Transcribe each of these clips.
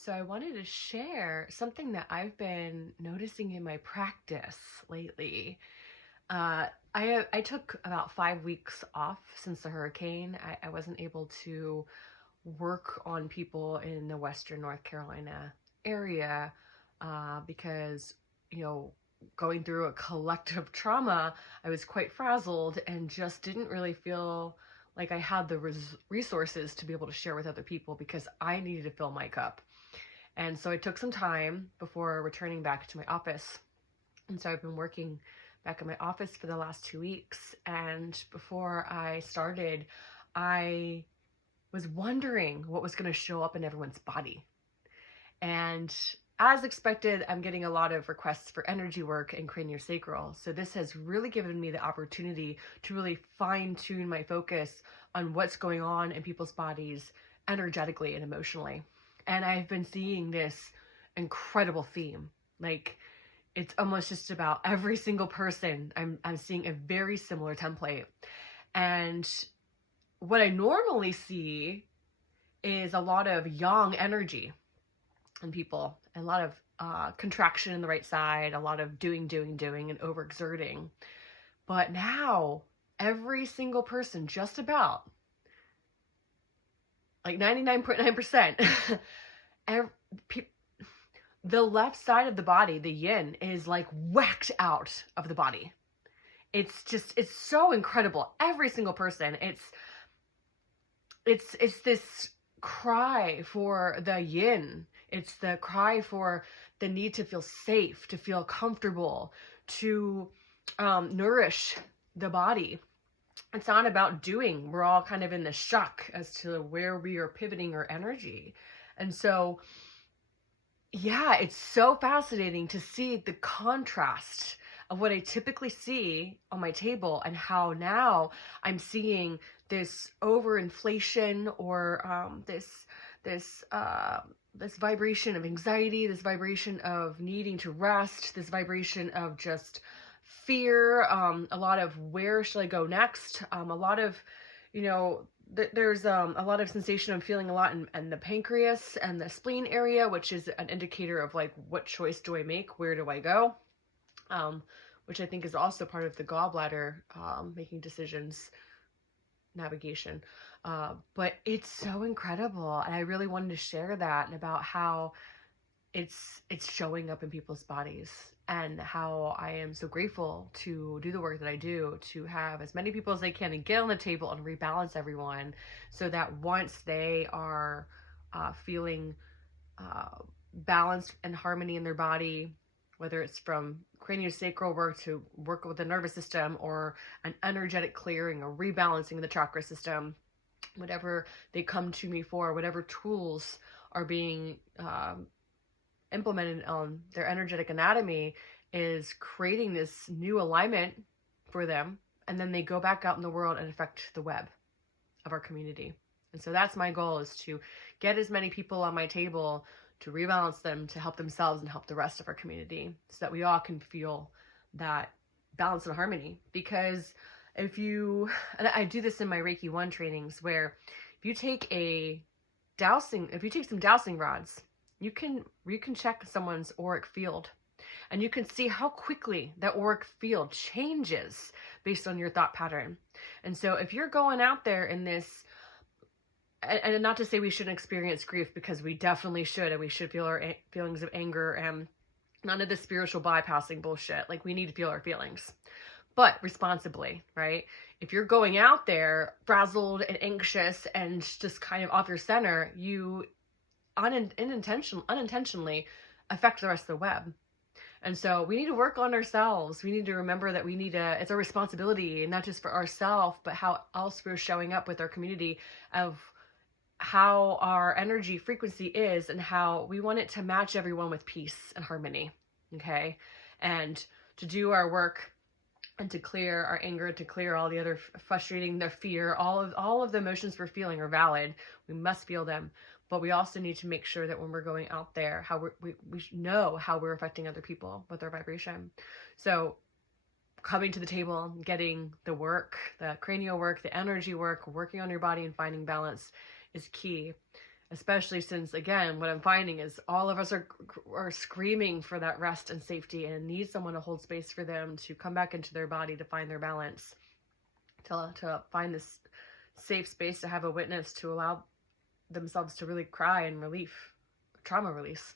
So I wanted to share something that I've been noticing in my practice lately. I took about 5 weeks off since the hurricane. I wasn't able to work on people in the Western North Carolina area because, you know, going through a collective trauma, I was quite frazzled and just didn't really feel like I had the resources to be able to share with other people because I needed to fill my cup. And so I took some time before returning back to my office. And so I've been working back in my office for the last 2 weeks. And before I started, I was wondering what was going to show up in everyone's body. And as expected, I'm getting a lot of requests for energy work and craniosacral. So this has really given me the opportunity to really fine tune my focus on what's going on in people's bodies energetically and emotionally. And I've been seeing this incredible theme. Like, it's almost just about every single person. I'm seeing a very similar template. And what I normally see is a lot of yang energy in people, and a lot of contraction in the right side, a lot of doing, and overexerting. But now, every single person, just about, like 99.9%, the left side of the body, the yin, is like whacked out of the body. It's so incredible. Every single person, it's this cry for the yin. It's the cry for the need to feel safe, to feel comfortable, to nourish the body. It's not about doing. We're all kind of in the shock as to where we are pivoting our energy. And so, yeah, it's so fascinating to see the contrast of what I typically see on my table and how now I'm seeing this overinflation or this vibration of anxiety, this vibration of needing to rest, this vibration of just fear, a lot of where should I go next, a lot of, there's a lot of sensation of feeling a lot in the pancreas and the spleen area, which is an indicator of like, what choice do I make? Where do I go? Which I think is also part of the gallbladder, making decisions, navigation. But it's so incredible. And I really wanted to share that and about how it's showing up in people's bodies, and how I am so grateful to do the work that I do, to have as many people as I can and get on the table and rebalance everyone, so that once they are feeling balanced and harmony in their body, whether it's from craniosacral work to work with the nervous system or an energetic clearing or rebalancing the chakra system, whatever they come to me for, whatever tools are being implemented on their energetic anatomy, is creating this new alignment for them. And then they go back out in the world and affect the web of our community. And so that's my goal, is to get as many people on my table, to rebalance them, to help themselves and help the rest of our community, so that we all can feel that balance and harmony. Because and I do this in my Reiki 1 trainings, where if you take some dowsing rods, you can check someone's auric field, and you can see how quickly that auric field changes based on your thought pattern. And so if you're going out there in this, and not to say we shouldn't experience grief, because we definitely should, and we should feel our feelings of anger and none of the spiritual bypassing bullshit. Like, we need to feel our feelings, but responsibly, right? If you're going out there frazzled and anxious and just kind of off your center, you unintentionally affect the rest of the web. And so we need to work on ourselves. We need to remember that it's a responsibility, not just for ourselves, but how else we're showing up with our community, of how our energy frequency is and how we want it to match everyone with peace and harmony. Okay. And to do our work and to clear our anger, to clear all the other frustrating, the fear, all of the emotions we're feeling are valid. We must feel them. But we also need to make sure that when we're going out there, how we know how we're affecting other people with our vibration. So coming to the table, getting the work, the cranial work, the energy work, working on your body and finding balance is key. especially since, again, what I'm finding is all of us are screaming for that rest and safety and need someone to hold space for them to come back into their body, to find their balance, to find this safe space, to have a witness, to allow themselves to really cry and trauma release.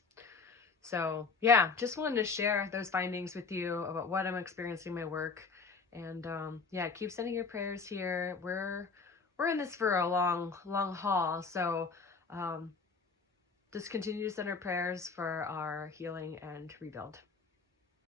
So yeah, just wanted to share those findings with you about what I'm experiencing in my work. And yeah, keep sending your prayers here. We're in this for a long haul. So just continue to send our prayers for our healing and rebuild.